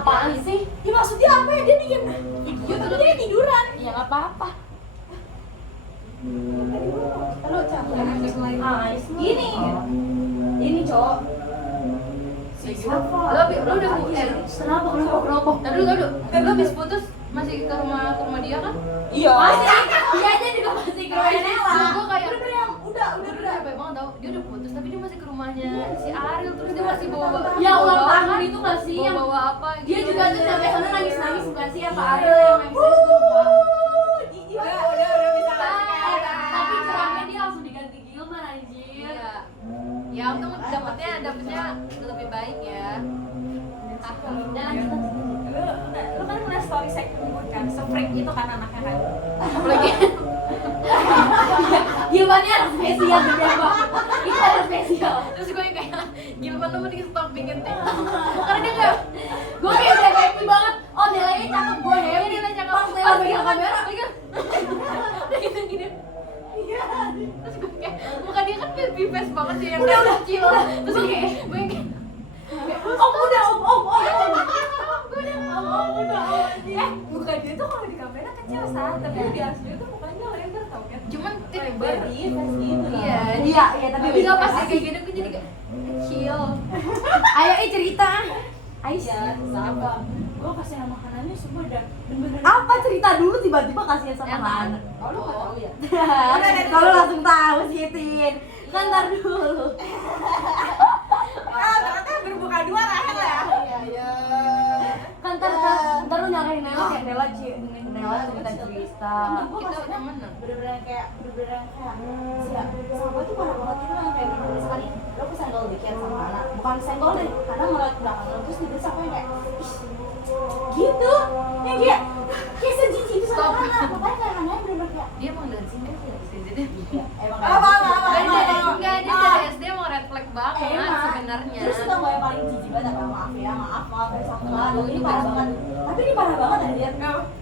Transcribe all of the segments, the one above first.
Apaan sih? Ya maksudnya apa ya? Dia bikin dia tiduran. Ya nggak apa-apa. Lu ini cowok. Lo udah Kenapa? Tadi dulu. Lo habis putus masih ke rumah dia kan? Iya. Masih, dia aja juga masih ke rumah Nela. Gue kayak Udah capek banget tau. Dia udah putus tapi dia masih ke rumahnya si Ariel, terus dia masih bawa Ya ulang tahun itu nggak sih yang bawa apa? dia gitu. juga tuh sampai sana nangis bukan sih apa Ariel yang main serius gue lupa. Udah bisa Tapi ceramanya dia langsung diganti Gilman anjir. Iya. Ya untung dapetnya lebih baik ya. Dan lanjut. Lu kan ngeliat story segmen kan, se-freak itu kan anaknya kan. Apalagi Gilmannya anak spesial beda banget. Itu anak spesial. terus gue yang kayak Gilman lu mending stop bikin TikTok. Karena dia kayak Gue kayak udah happy banget. Oh nilainya cakep, gue happy. nilai cakep. Pas Nela pegang kamera, Udah gini. Iya. Terus gue kayak muka dia kan baby face banget sih yang kayak kecil. Terus gue kayak Om udah. Bukan dia tuh kalau di kamera kecil sah, tapi di asli tuh mukanya lebar tau kan? cuman Lebar iya pas gitu lah. Iya, tapi nggak pas kayak gini gue jadi kayak kecil. Ayo cerita. Iya, sama. Gue kasih nama makanannya semua udah bener-bener. Apa cerita dulu tiba-tiba kasihan sama Yang Han? Oh, lu nggak tahu ya? Kalau langsung tahu sih Tin. Kan ntar dulu. Ternyata berbuka dua Rahel ya? Iya. Kan ntar lu nyalahin Nela kayak Nela cerita. Kita temenan. Bener-bener kayak sama gue tuh parah banget gitu kan, kayak bener-bener sekali lo kesenggol dikit sama anak, bukan senggol deh, karena ngeliat belakang lo terus tiba-tiba sampai kayak ih gitu, kayak sejijik itu sama anak, makanya kayak Hana bener-bener kayak Dia emang dari sini sih dari SD. emang Enggak, dia dari SD emang red flag banget sebenarnya. Terus tau gak yang paling jijik banget apa, maaf ya salah, ini parah banget, tapi ini parah banget ya dia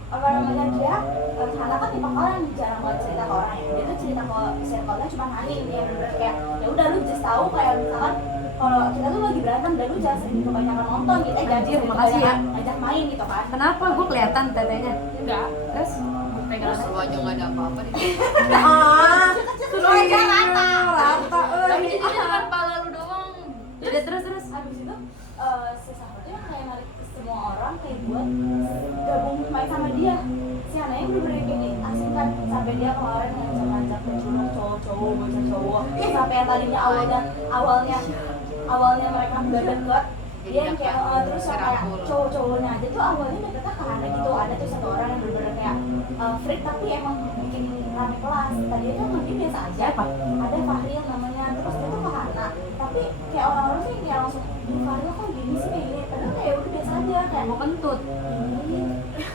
apa namanya dia, Hana kan tipe orang yang jarang banget cerita ke orang ya, dia tuh cerita ke circle-nya cuma Hani, dia bener-bener kayak ya udah lu just tahu kayak misalkan kalau kita tuh lagi berantem dan lu jangan sering kebanyakan nonton gitu, jangan Anjir, sering makasih ya. kebanyakan ngajak main gitu kan. Kenapa? Gue kelihatan tetenya. Enggak. Terus? Terus lu aja nggak ada apa-apa di sini. Terus aja rata. Tapi di sini cuma kepala lu doang. Udah terus. Habis itu si sahabatnya kayak narik semua orang kayak buat gabung main sama dia. Si Hananya bener-bener kayak asik kan, sampai dia kemarin ngajak menculur cowok-cowok, bocah cowok, sampai yang tadinya awalnya mereka udah deket, dia yang kayak terus yang kayak cowok-cowoknya aja tuh awalnya deketnya ke Hana gitu. Ada tuh satu orang yang bener-bener kayak freak tapi emang bikin rame kelas. Tadinya tuh mungkin biasa aja, ada Fahril namanya, terus dia tuh ke Hana, tapi kayak orang-orang sih kayak langsung Fahril kok gini sih kayak gini, padahal kayak udah biasa aja kayak Mau kentut.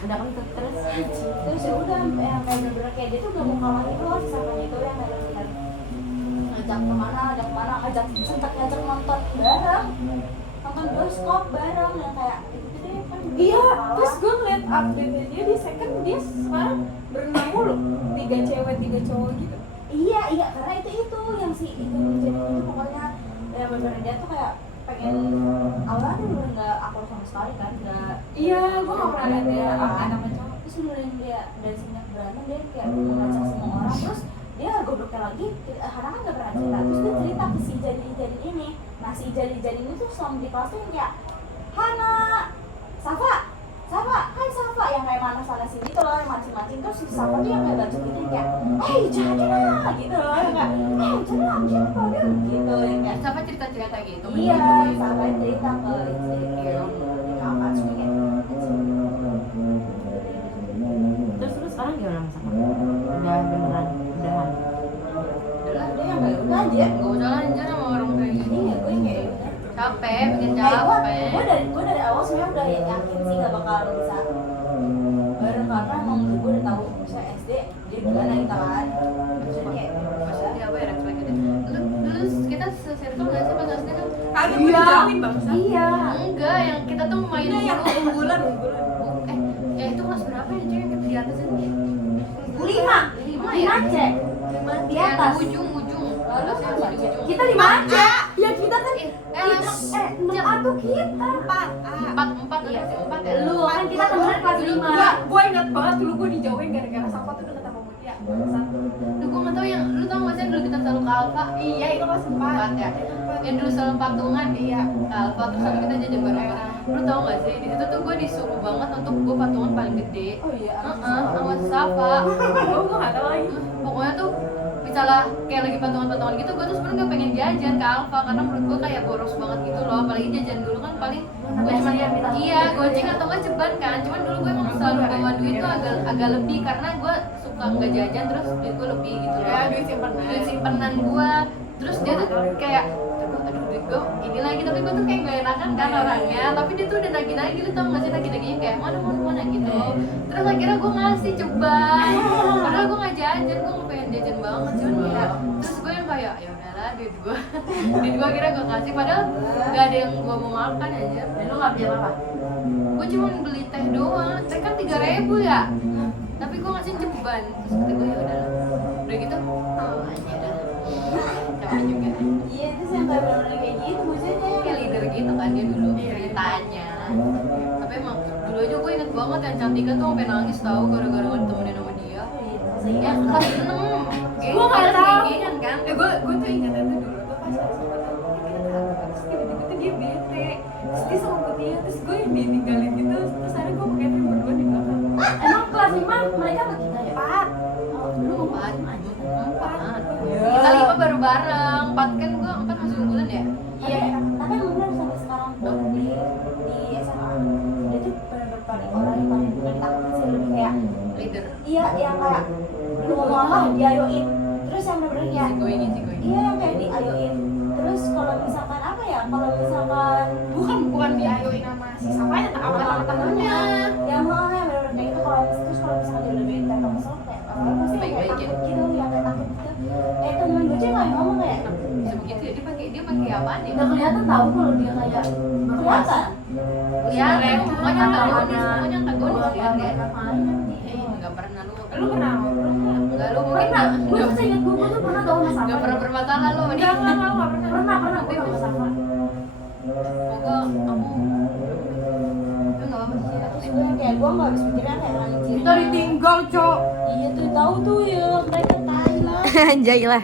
Udah kentut terus. terus ya udah yang kayak bener-bener kayak dia tuh gak mau kalah gitu loh, sisanya itu yang kayak ngajak kemana, sempet ngajak nonton bareng, nonton bioskop bareng yang kayak gitu deh kan. Iya, terus gue ngeliat update-nya dia second, dia sekarang berenang mulu, 3 cewek 3 cowok gitu. Iya karena itu yang si itu jadi itu pokoknya yang bener-bener dia tuh kayak pengen awalnya tuh bener nggak akur sama sekali kan, nggak Iya, gue gak pernah liat dia anak sama cowok. terus beneran dia dari semenjak berantem dia kayak mengajak semua orang, terus dia gobloknya lagi karena kan nggak pernah cerita, terus dia cerita ke si Jadi ini. Nah si Jadi ini tuh selama di kelas tuh yang kayak Hana, Safa, hai Safa, yang kayak mana sana sini gitu loh, yang mancing-mancing. Terus si Safa tuh yang kayak bacot gitu yang kayak jadi lah gitu loh, yang kayak jadi lah gitu yang kayak Siapa cerita-cerita gitu? iya, Safa cerita ke kayak kakak suka kayak Terus sekarang gimana sama? Udah beneran udahan. dia yang kayak udah aja. Gak usah lanjut sama orang kayak gini. Iya, gue yang kayak udah. Capek, bikin gue capek. dari awal sebenarnya udah yakin sih gak bakal bisa bareng, karena emang gue udah tahu misalnya SD dia gimana gitu kan. Jadi kayak Maksudnya apa ya, red flag gitu. Dulu kita se-circle gak sih pas SD kan? Kagak gue dijauhin bangsa. Iya. Enggak, yang kita tuh main Udah yang dulu. unggulan. Itu kelas berapa ya cewek yang di atas itu? 5 ya? C. Di Yang atas. ujung. Kelas yang di ujung. Kita 5 C. Ya kita kan Emang 6 A tuh kita. 4A. 4 4 atau Iya. musim 4 ya. Lu kan kita temenan kelas 5. Gue inget banget dulu gue dijauhin gara-gara Safa tuh deket sama Mutia. Lu gue nggak tahu yang lu tau nggak sih yang dulu kita selalu ke Alfa. Iya itu kelas 4 ya. Yang dulu selalu patungan Iya. ke Alfa terus habis kita jajan bareng. Lu tau nggak sih di situ tuh gue disuruh banget untuk gue patungan paling gede. Oh iya. Sama Safa. Gue gak tau lagi. Pokoknya tuh misalnya kayak lagi patungan-patungan gitu, gue tuh sebenarnya gak pengen jajan ke Alfa karena menurut gue kayak boros banget gitu loh. Apalagi jajan dulu kan paling gue cuma iya goceng atau nggak ceban kan. Cuman dulu gue emang selalu bawa duit tuh agak lebih karena gue suka nggak jajan terus duit gue lebih gitu loh. Ya duit simpenan. Duit simpenan gue. Terus dia tuh kayak aduh duit gue ini lagi, tapi gue tuh kayak gak enakan kan orangnya, tapi dia tuh udah nagih-nagih, lu tau gak sih nagih-nagihnya kayak mana gitu. Terus akhirnya gue ngasih coba, padahal gue gak jajan, gue gak pengen jajan banget, cuman ya terus gue yang kayak ya udahlah duit gue akhirnya gue kasih, padahal gak ada yang gue mau makan aja. Dan lu nggak beli apa? Gue cuma beli teh doang, teh kan 3.000 ya, tapi gue ngasih ceban, terus kata gue ya udahlah, udah gitu aja dah coba juga. Iya itu yang kayak bener-bener kayak gitu maksudnya. Kayak leader gitu kan dia dulu ceritanya. Tapi emang dulu aja gue inget banget yang Cantika tuh sampai nangis tau gara-gara gak ditemenin sama dia. Ya kelas 6 Gue gak tau. Gengan kan. Gue tuh ingetnya tuh dulu tuh pas sama temen kita terus tiba-tiba tuh dia bete. Terus dia sama Mutia, terus gue yang ditinggalin gitu. Terus akhirnya gue pakai Kevin berdua di belakang. Emang kelas 5 mereka sama kita ya? 4. Lu mau Empat. aja. Kita 5 baru bareng. 4 kan gue 4 masuk bulan ya. Iya, tapi emang bener sampai sekarang tuh di SMA dia tuh bener-bener paling orang yang paling bukan ditakutin sih, lebih kayak Leader. iya yang kayak lu ngomong apa diayoin, terus yang bener-bener kayak Si gue ini. iya yang kayak diayoin, terus kalau misalkan apa ya, kalau misalkan Bukan diayoin sama si Safanya, sama temen-temennya. yang mau yang bener-bener kayak gitu, kalau misalkan dia udah beda sama sama kayak orang pasti kayak Baik-baikin. takut gitu, yang kayak takut gitu. Temen gue aja nggak ngomong kayak Bisa begitu ya, dia pakai apaan ya? Udah kelihatan tahu kalau dia kayak berkuasa. kelihatan. Ya, pokoknya antagonis dia. Main. Enggak pernah lu. Lu pernah ngobrol nggak? Enggak lu mungkin Pernah, gue enggak tuh inget gue tuh pernah tahu sama enggak pernah bermasalah lu sama dia. Enggak pernah. Pernah gue sama Safa. Semoga kamu itu enggak apa-apa sih. Terus gue kayak gue nggak habis pikirnya kayak anjir. Kita ditinggal, Cok. Iya tuh tahu tuh ya mereka tai lah. Anjay lah.